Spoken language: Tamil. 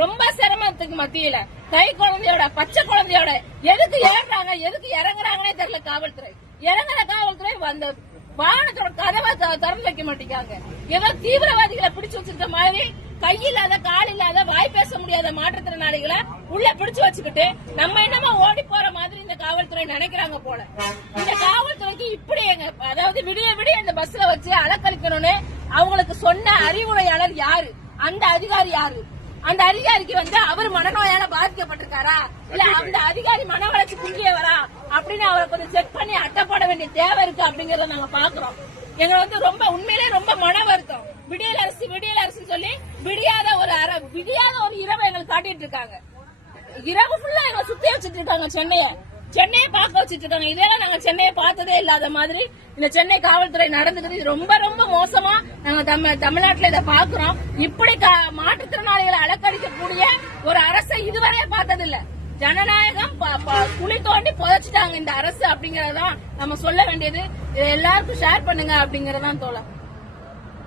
ரொம்ப சிரமத்துக்கு மத்தியில கை குழந்தையோட பச்சை குழந்தையோட எதுக்கு ஏறாங்க எதுக்கு இறங்குறாங்கன்னே தெரியல காவல்துறை. இறங்குற காவல்துறை அந்த வாகனத்தோட கதவை திறந்து வைக்க மாட்டேங்காங்க. ஏதோ தீவிரவாதிகளை பிடிச்சு வச்சிருக்க மாதிரி கையில்லாத கால் இல்லாத வாய் பேச முடியாத மாற்றுத்திறனாளிகளை உள்ள பிடிச்சு வச்சுக்கிட்டு நம்ம என்னமோ ஓடி போற மாதிரி இந்த காவல்துறை நினைக்கிறாங்க போல. இந்த காவல்துறைக்கு இப்படி அதாவது விடிய விடிய இந்த பஸ்ல வச்சு அலக்கழிக்கணும்னு அவங்களுக்கு சொன்ன அறிவுரையாளர் யாரு? அந்த அதிகாரி யாரு? அந்த அதிகாரிக்கு அவர் மனநோயால பாதிக்கப்பட்டிருக்காரா இல்ல அந்த அதிகாரி மன வளர்ச்சி குன்றியவரா அப்படின்னு அவரை கொஞ்சம் செக் பண்ணி அட்டப்பட வேண்டிய தேவை இருக்கு அப்படிங்கறத நாங்க பாக்குறோம். எங்க ரொம்ப உண்மையிலே ரொம்ப மன வருத்தம். விடியல் அரசு சொல்லி விடியாத ஒரு இரவு எங்களுக்கு காட்டிட்டு இருக்காங்க. இரவு ஃபுல்லா எங்களை சுத்தி வச்சுட்டு இருக்காங்க. சென்னையை பார்க்க வச்சுட்டு இருக்காங்க. இதெல்லாம் நாங்க சென்னையை பார்த்ததே இல்லாத மாதிரி இந்த சென்னை காவல்துறை நடந்துக்குது. இது ரொம்ப ரொம்ப மோசமா நாங்க தமிழ்நாட்டுல இதை பாக்குறோம். இப்படி மாற்றுத்திறனாளிகளை அலக்கடிக்கக்கூடிய ஒரு அரசை இதுவரையே பார்த்ததில்லை. ஜனநாயகம் குழி தோண்டி புதைச்சிட்டாங்க இந்த அரசு அப்படிங்கறதான் நம்ம சொல்ல வேண்டியது. எல்லாருக்கும் ஷேர் பண்ணுங்க அப்படிங்கறதான் தோழர்.